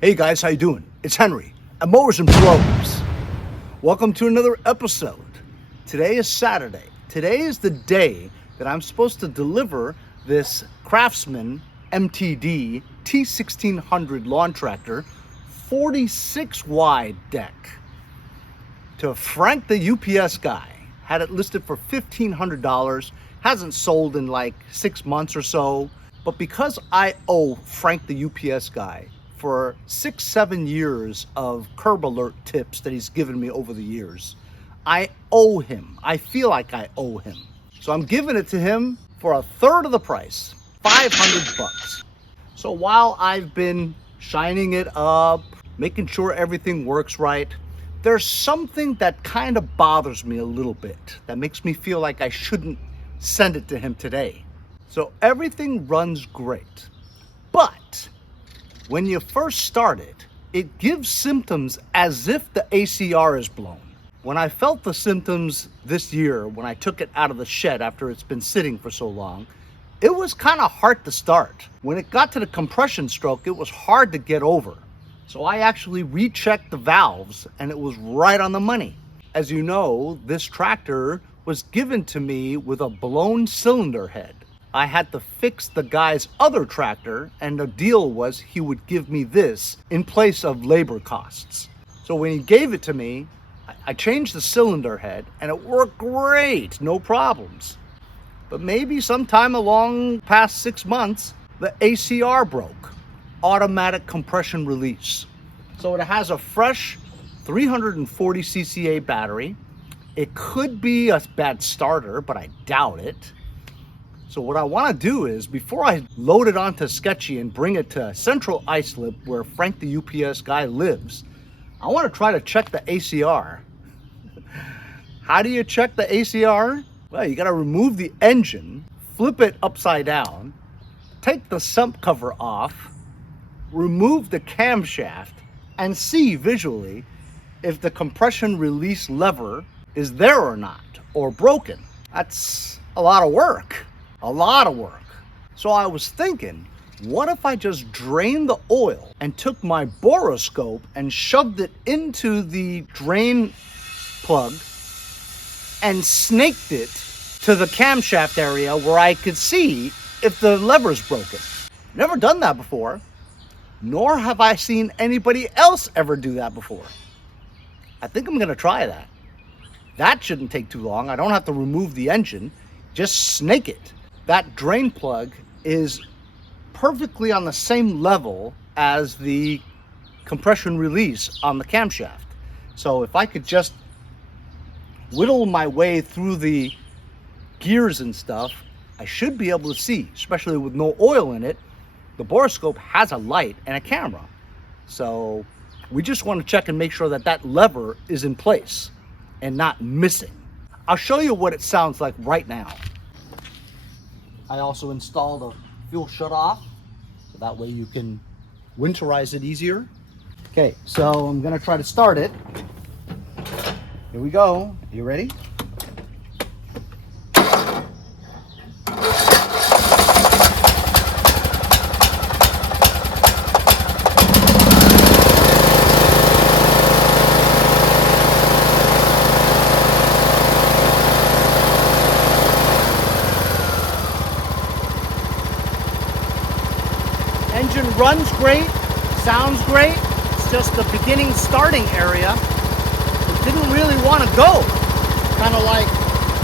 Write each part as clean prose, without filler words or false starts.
Hey guys, how you doing? It's Henry at Mowers and Pros. Welcome to another episode. Today is Saturday. Today is the day that I'm supposed to deliver this Craftsman MTD T1600 lawn tractor 46 wide deck to Frank the UPS guy. Had it listed for $1,500. Hasn't sold in like 6 months or so. But because I owe Frank the UPS guy for 6-7 years of curb alert tips that he's given me over the years, I owe him. I feel like I owe him. So I'm giving it to him for a third of the price, 500 bucks. So while I've been shining it up, making sure everything works right, there's something that kind of bothers me a little bit, that makes me feel like I shouldn't send it to him today. So everything runs great, but when you first start it, it gives symptoms as if the ACR is blown. When I felt the symptoms this year, when I took it out of the shed after it's been sitting for so long, it was kind of hard to start. When it got to the compression stroke, it was hard to get over. So I actually rechecked the valves and it was right on the money. As you know, this tractor was given to me with a blown cylinder head. I had to fix the guy's other tractor, and the deal was he would give me this in place of labor costs. So when he gave it to me, I changed the cylinder head and it worked great, no problems. But maybe sometime along past 6 months, the ACR broke, automatic compression release. So it has a fresh 340 CCA battery. It could be a bad starter, but I doubt it. So what I want to do is, before I load it onto Sketchy and bring it to Central Islip, where Frank the UPS guy lives, I want to try to check the ACR. How do you check the ACR? Well, you got to remove the engine, flip it upside down, take the sump cover off, remove the camshaft, and see visually if the compression release lever is there or not, or broken. That's a lot of work. A lot of work. So I was thinking, what if I just drained the oil and took my Borescope and shoved it into the drain plug and snaked it to the camshaft area where I could see if the lever's broken. Never done that before, nor have I seen anybody else ever do that before. I think I'm gonna try that. That shouldn't take too long. I don't have to remove the engine, just snake it. That drain plug is perfectly on the same level as the compression release on the camshaft. So if I could just whittle my way through the gears and stuff, I should be able to see, especially with no oil in it. The Borescope has a light and a camera. So we just want to check and make sure that that lever is in place and not missing. I'll show you what it sounds like right now. I also installed a fuel shutoff, so that way you can winterize it easier. Okay, so I'm gonna try to start it. Here we go. You ready? Engine runs great, sounds great. It's just the beginning starting area. It didn't really want to go. Kind of like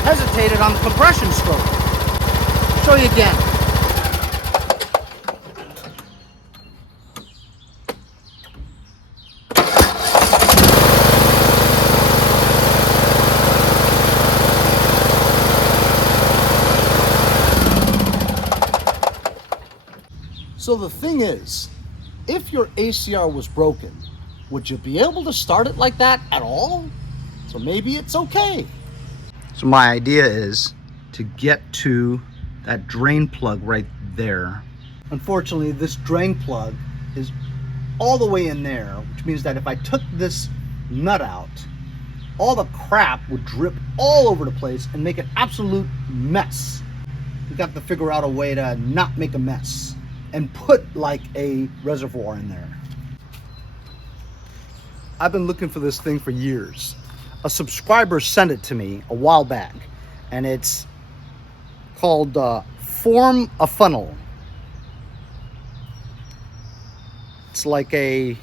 hesitated on the compression stroke. I'll show you again. So the thing is, if your ACR was broken, would you be able to start it like that at all? So maybe it's okay. So my idea is to get to that drain plug right there. Unfortunately, this drain plug is all the way in there, which means that if I took this nut out, all the crap would drip all over the place and make an absolute mess. We got to figure out a way to not make a mess and put like a reservoir in there. I've been looking for this thing for years. A subscriber sent it to me a while back, and it's called Form a Funnel. It's like a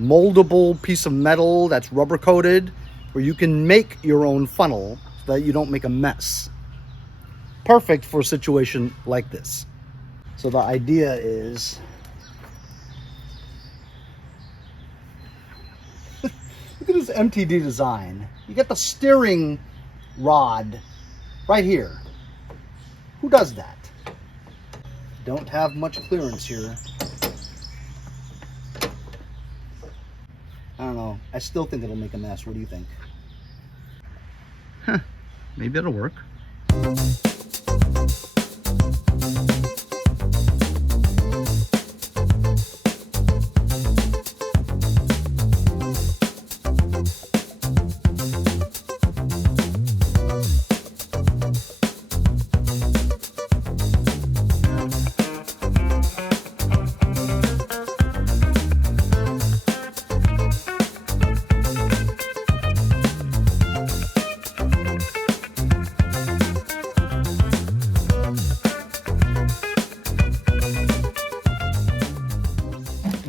moldable piece of metal that's rubber coated, where you can make your own funnel so that you don't make a mess. Perfect for a situation like this. So the idea is, look at this MTD design. You get the steering rod right here. Who does that? Don't have much clearance here. I don't know. I still think it'll make a mess. What do you think? Huh. Maybe it'll work.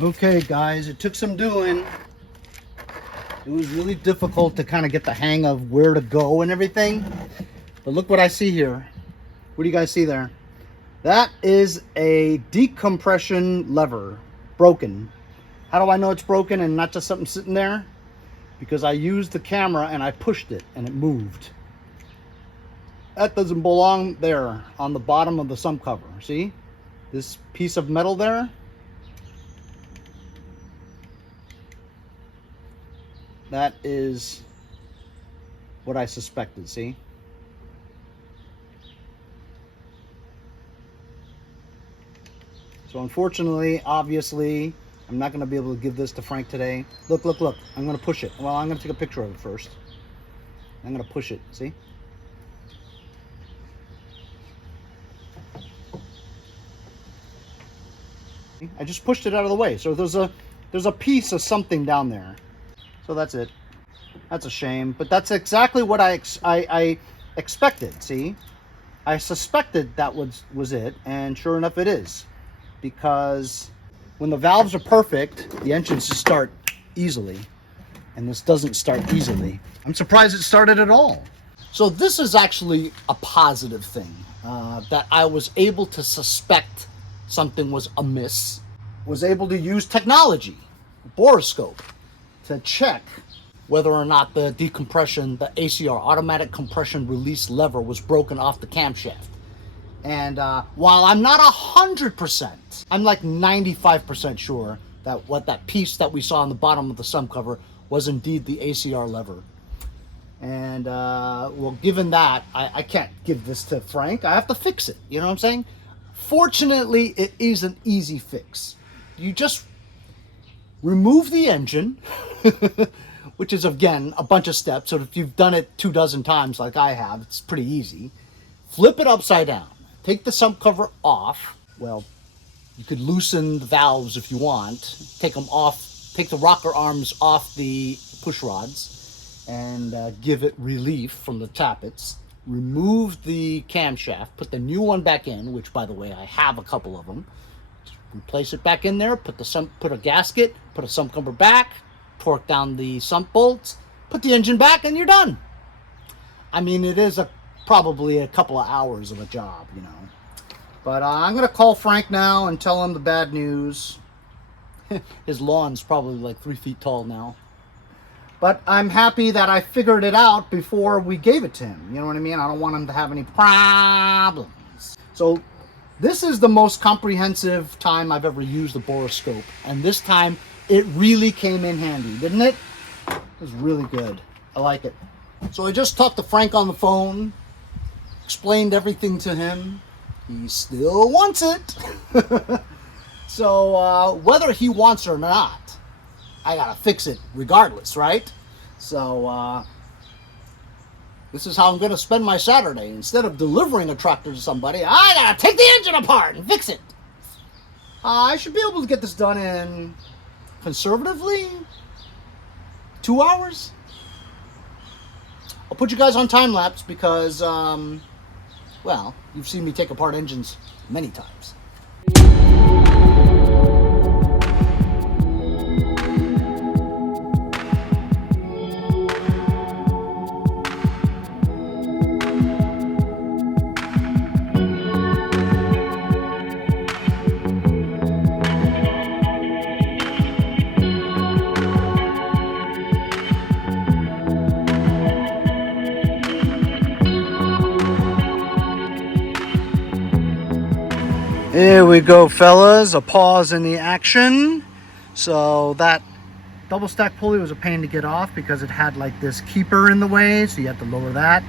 Okay guys, it took some doing. It was really difficult to kind of get the hang of where to go and everything. But look what I see here. What do you guys see there? That is a decompression lever, broken. How do I know it's broken and not just something sitting there? Because I used the camera and I pushed it and it moved. That doesn't belong there on the bottom of the sump cover. See? This piece of metal there? That is what I suspected, see? So unfortunately, obviously, I'm not going to be able to give this to Frank today. Look, look, look. I'm going to push it. Well, I'm going to take a picture of it first. I'm going to push it, see? I just pushed it out of the way. So there's a piece of something down there. So that's it. That's a shame, but that's exactly what I expected. See, I suspected that was it, and sure enough, it is. Because when the valves are perfect, the engines just start easily, and this doesn't start easily. I'm surprised it started at all. So this is actually a positive thing, that I was able to suspect something was amiss. Was able to use technology, Borescope, to check whether or not the decompression, the ACR, automatic compression release lever, was broken off the camshaft. And while I'm not 100%, I'm like 95% sure that what that piece that we saw on the bottom of the sump cover was indeed the ACR lever. And well, given that, I can't give this to Frank. I have to fix it. You know what I'm saying? Fortunately, it is an easy fix. You just remove the engine, which is, again, a bunch of steps. So if you've done it 24 times like I have, it's pretty easy. Flip it upside down. Take the sump cover off. Well, you could loosen the valves if you want. Take them off. Take the rocker arms off the push rods and give it relief from the tappets. Remove the camshaft. Put the new one back in, which, by the way, I have a couple of them. Replace it back in there, put a gasket, put a sump cover back, torque down the sump bolts, put the engine back, and you're done. I mean, it is probably a couple of hours of a job, you know. But I'm going to call Frank now and tell him the bad news. His lawn's probably like 3 feet tall now. But I'm happy that I figured it out before we gave it to him. You know what I mean? I don't want him to have any problems. So this is the most comprehensive time I've ever used the Borescope. And this time, it really came in handy, didn't it? It was really good. I like it. So I just talked to Frank on the phone, explained everything to him. He still wants it. So whether he wants it or not, I gotta fix it regardless, right? So this is how I'm gonna spend my Saturday. Instead of delivering a tractor to somebody, I gotta take the engine apart and fix it. I should be able to get this done in, conservatively, 2 hours? I'll put you guys on time lapse because, well, you've seen me take apart engines many times. Here we go, fellas, a pause in the action. So that double stack pulley was a pain to get off because it had like this keeper in the way, so you had to lower that.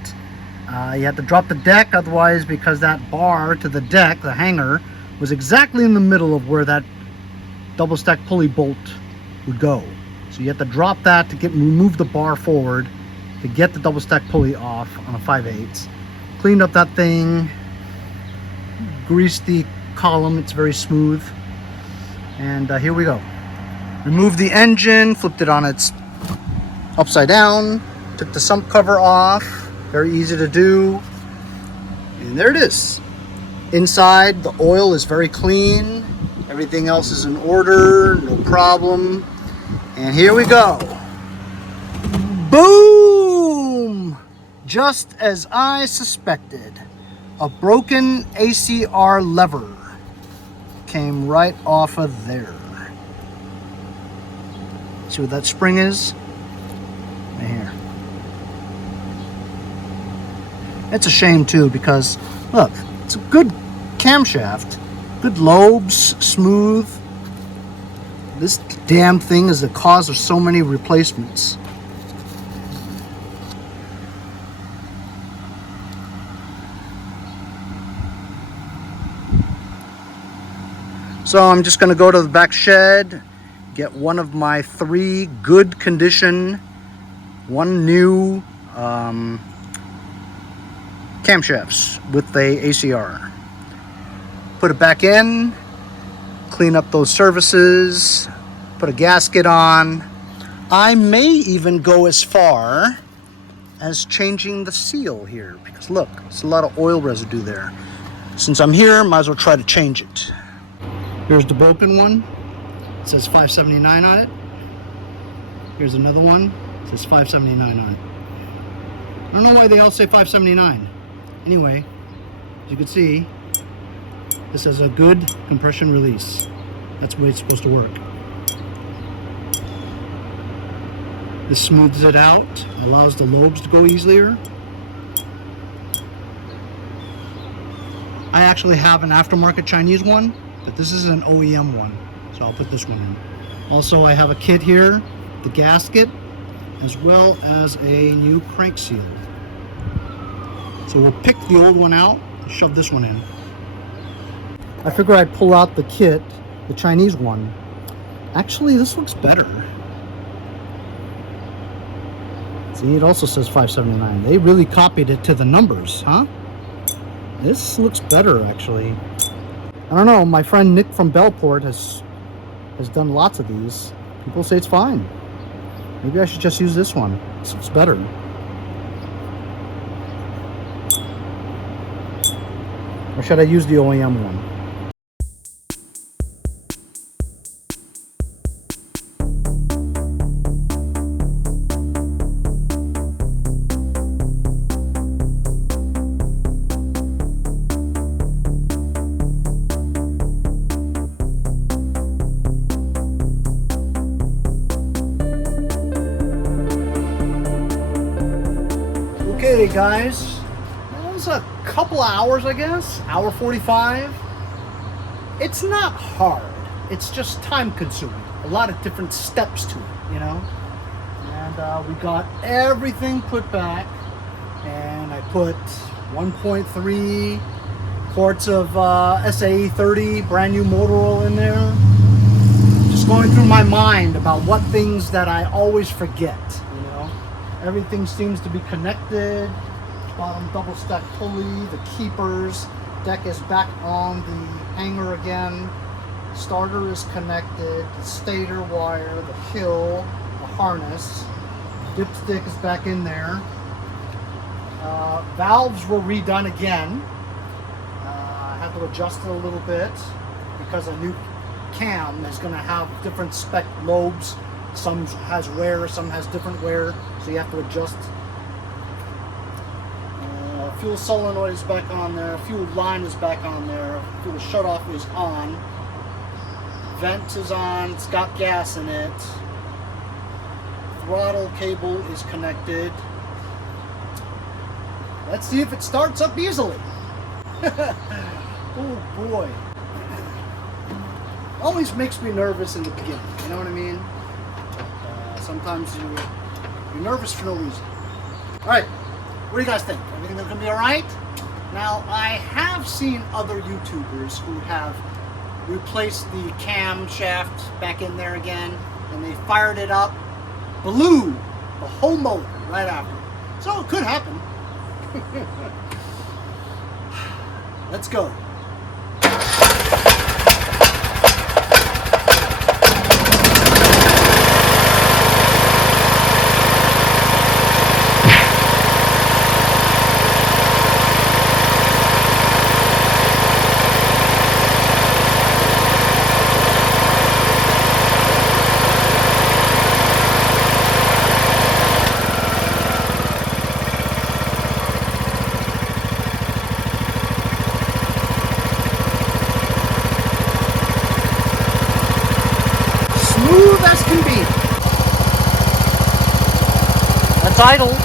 You had to drop the deck, otherwise, because that bar to the deck, the hanger, was exactly in the middle of where that double stack pulley bolt would go. So you have to drop that to remove the bar forward to get the double stack pulley off on a 5/8. Cleaned up that thing, greased the column, it's very smooth, and here we go. Removed the engine, flipped it on its upside down, took the sump cover off, very easy to do, and there it is. Inside, the oil is very clean, everything else is in order, no problem, and here we go. Boom! Just as I suspected, a broken ACR lever came right off of there. See what that spring is? Right here. It's a shame too, because look, it's a good camshaft, good lobes, smooth. This damn thing is the cause of so many replacements. So I'm just going to go to the back shed, get one of my 3 good condition, 1 new camshafts with the ACR. Put it back in, clean up those surfaces, put a gasket on. I may even go as far as changing the seal here, because look, there's a lot of oil residue there. Since I'm here, might as well try to change it. Here's the broken one. It says 579 on it. Here's another one. It says 579 on it. I don't know why they all say 579. Anyway, as you can see, this is a good compression release. That's the way it's supposed to work. This smooths it out, allows the lobes to go easier. I actually have an aftermarket Chinese one, but this is an OEM one, so I'll put this one in. Also, I have a kit here, the gasket, as well as a new crank seal. So we'll pick the old one out and shove this one in. I figure I'd pull out the kit, the Chinese one. Actually, this looks better. See, it also says 579. They really copied it to the numbers, huh? This looks better, actually. I don't know, my friend Nick from Bellport has done lots of these. People say it's fine. Maybe I should just use this one. This looks better. Or should I use the OEM one? Okay guys, that was a couple hours, I guess, hour 45. It's not hard, it's just time consuming, a lot of different steps to it, you know. And we got everything put back, and I put 1.3 quarts of SAE 30 brand new motor oil in there. Just going through my mind about what things that I always forget, you know. Everything seems to be connected. Bottom double stack pulley, the keepers, deck is back on the hanger again. Starter is connected, the stator wire, the hill, the harness. Dipstick is back in there. Valves were redone again. I had to adjust it a little bit because a new cam is going to have different spec lobes. Some has wear, some has different wear, so you have to adjust. Fuel solenoid is back on there. Fuel line is back on there. Fuel shutoff is on. Vent is on. It's got gas in it. Throttle cable is connected. Let's see if it starts up easily. Oh boy. Always makes me nervous in the beginning, you know what I mean? Sometimes you're nervous for no reason. Alright, what do you guys think? Everything gonna be alright? Now, I have seen other YouTubers who have replaced the camshaft back in there again, and they fired it up, blew the whole motor right after. So it could happen. Let's go. Smooth as can be. That's idle.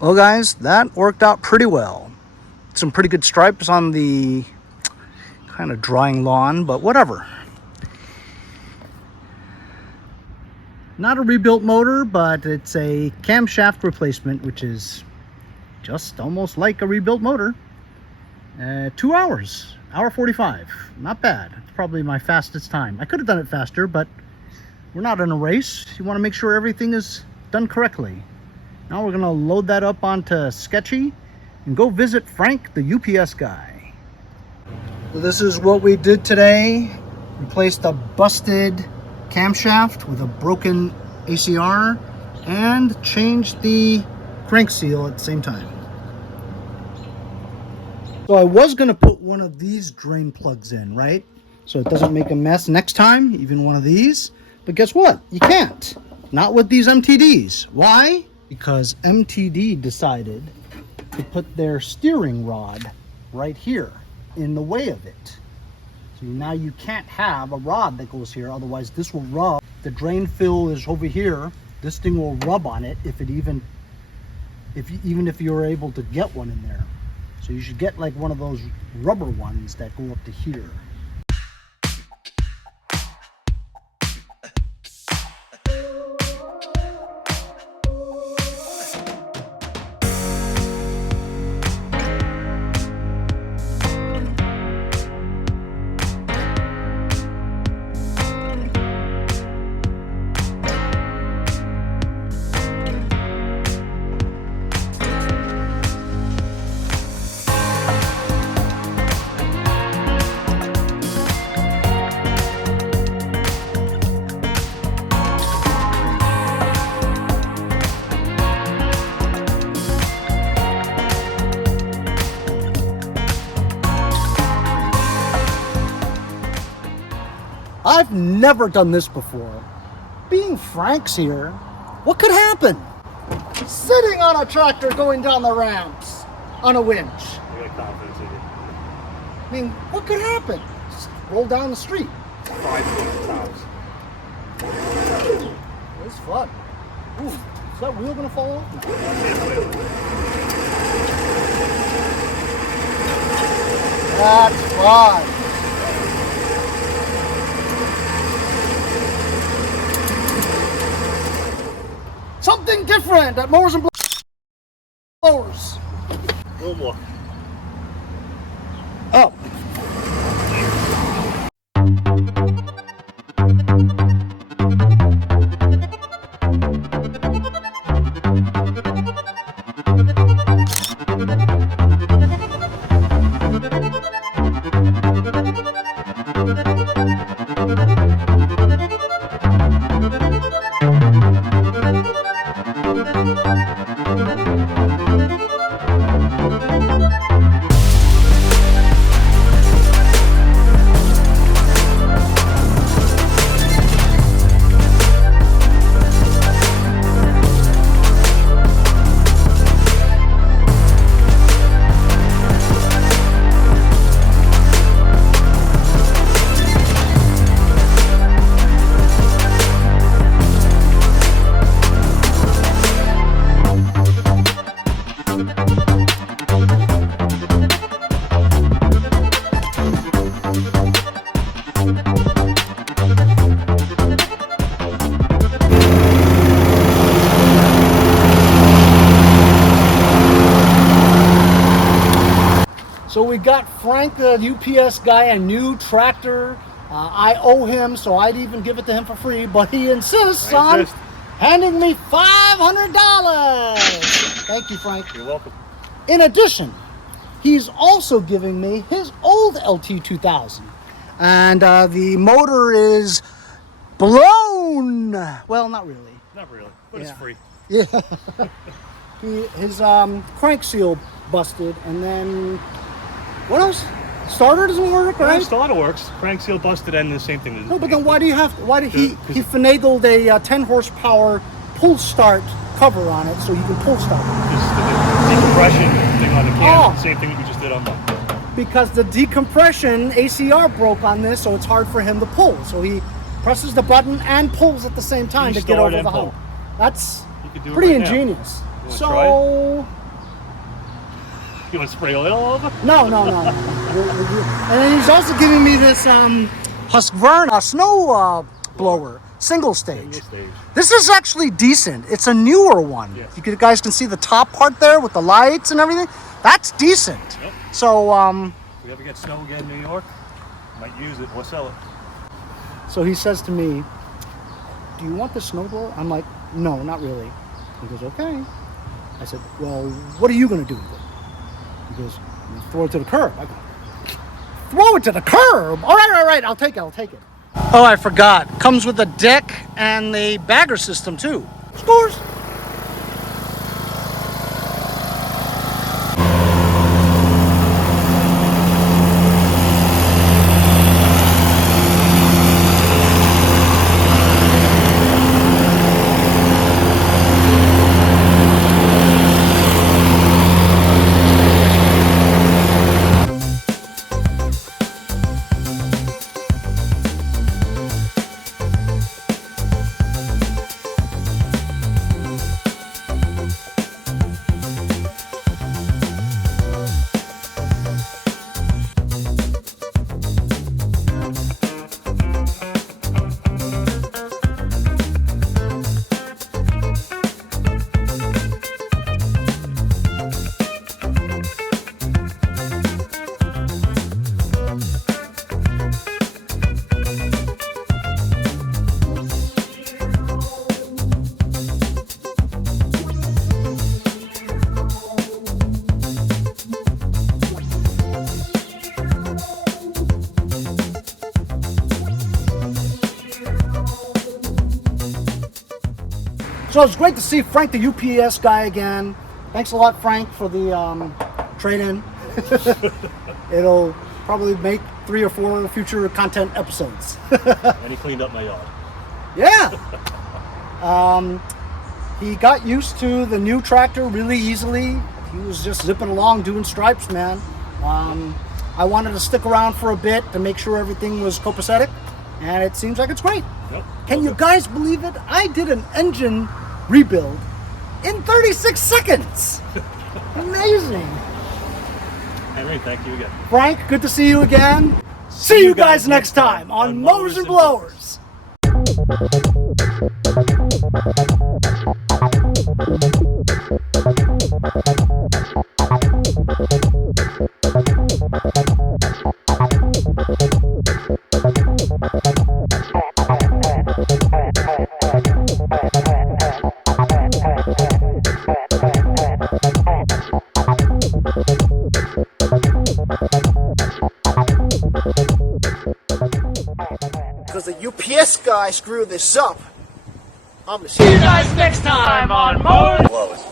Well guys, that worked out pretty well. Some pretty good stripes on the kind of drying lawn, but whatever. Not a rebuilt motor, but it's a camshaft replacement, which is just almost like a rebuilt motor. 2 hours, hour 45, not bad. It's probably my fastest time. I could have done it faster, but we're not in a race. You want to make sure everything is done correctly. Now we're gonna load that up onto Sketchy and go visit Frank, the UPS guy. So this is what we did today. Replaced a busted camshaft with a broken ACR and changed the crank seal at the same time. So I was gonna put one of these drain plugs in, right? So it doesn't make a mess next time, even one of these. But guess what? You can't. Not with these MTDs. Why? Because MTD decided to put their steering rod right here in the way of it. So now you can't have a rod that goes here, otherwise this will rub. The drain fill is over here this thing will rub on it if you're able to get one in there. So you should get like one of those rubber ones that go up to here. I've never done this before. Being Frank's here, what could happen? Sitting on a tractor going down the ramps on a winch. I got confidence in you. I mean, what could happen? Just roll down the street. 5 foot tops. It's fun. Ooh, is that wheel gonna fall off? That's fun. Something different at Mowers and Blowers. A little more. Oh. So we got Frank, the UPS guy, a new tractor. I owe him, so I'd even give it to him for free, but he insists on handing me $500. Thank you, Frank. You're welcome. In addition, he's also giving me his old LT2000. And the motor is blown. Well, not really. Not really, but it's free. Yeah. His crank seal busted, and then what else? Starter doesn't work, right? Yeah, starter works. Crank seal busted, and the same thing. No, but then why did he finagled a 10 horsepower pull start cover on it so you can pull start it? Just the decompression thing on the can. Same thing that we just did on mine. Because the decompression ACR broke on this, so it's hard for him to pull. So he presses the button and pulls at the same time to get over the hump. That's pretty ingenious. So. You want to spray oil all over? No. And then he's also giving me this Husqvarna snow blower, single stage. This is actually decent. It's a newer one. Yes. You guys can see the top part there with the lights and everything. That's decent. Yep. So if we ever get snow again in New York, might use it or sell it. So he says to me, "Do you want the snow blower?" I'm like, "No, not really." He goes, "Okay." I said, "Well, what are you going to do with it?" He goes, "Throw it to the curb." I go, "Throw it to the curb? All right, I'll take it. Oh, I forgot. Comes with a deck and the bagger system too. Scores. So it's great to see Frank, the UPS guy, again. Thanks a lot, Frank, for the trade-in. It'll probably make 3 or 4 future content episodes. And he cleaned up my yard. Yeah. He got used to the new tractor really easily. He was just zipping along doing stripes, man. I wanted to stick around for a bit to make sure everything was copacetic, and it seems like it's great. Yep. Can you guys believe it? I did an engine rebuild in 36 seconds. Amazing. Henry, thank you again. Frank, good to see you again. See you guys next time on Mowers and Blowers. Because the UPS guy screwed this up. I'm gonna See you guys next time on Mowers. Blowers.